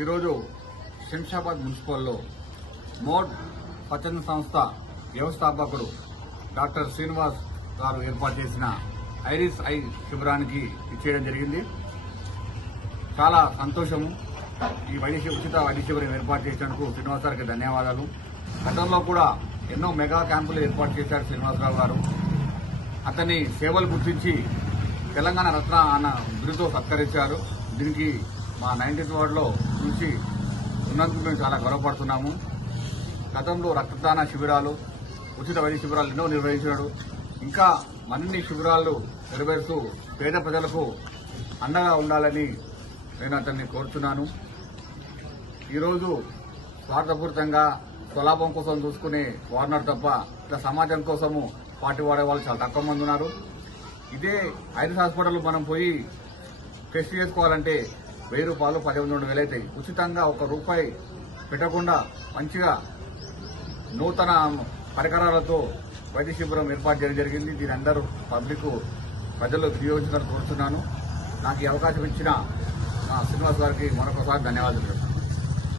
ఈరోజు శంషాబాద్ మున్సిపల్లో మోడ్ స్వచ్ఛంద సంస్థ వ్యవస్థాపకుడు డాక్టర్ శ్రీనివాస్ గారు ఏర్పాటు చేసిన ఐరిస్ ఐ శిబిరానికి ఇచ్చేయడం జరిగింది. చాలా సంతోషము. ఈ ఉచిత వైద్య శిబిరం ఏర్పాటు చేసినందుకు శ్రీనివాస్ గారికి ధన్యవాదాలు. గతంలో కూడా ఎన్నో మెగా క్యాంపులు ఏర్పాటు చేశారు శ్రీనివాసరావు గారు. అతని సేవలు గుర్తించి తెలంగాణ రత్న అన్న బిరుదుతో సత్కరించారు. దీనికి మా 19th వార్డులో నుంచి ఉన్నందుకు మేము చాలా గౌరవపడుతున్నాము. గతంలో రక్తదాన శిబిరాలు, ఉచిత వైద్య శిబిరాలు ఎన్నో నిర్వహించాడు. ఇంకా మరిన్ని శిబిరాలు నెరవేరుస్తూ పేద ప్రజలకు అండగా ఉండాలని నేను అతన్ని కోరుతున్నాను. ఈరోజు స్వార్థపూరితంగా స్వలాభం కోసం చూసుకునే వాడినారు తప్ప ఇట్లా సమాజం కోసము పార్టీ వాడే వాళ్ళు చాలా తక్కువ మంది ఉన్నారు. ఇదే ఐరిస్ హాస్పిటల్ మనం పోయి టెస్ట్ చేసుకోవాలంటే 1000 రూపాయలు 12,000 అవుతాయి. ఉచితంగా ₹1 పెట్టకుండా మంచిగా నూతన పరికరాలతో వైద్య శిబిరం ఏర్పాటు చేయడం జరిగింది. దీని అందరూ పబ్లిక్ ప్రజలు వినియోగించాలని కోరుతున్నాను. నాకు ఈ అవకాశం ఇచ్చిన శ్రీనివాస్ గారికి మరొకసారి ధన్యవాదాలు.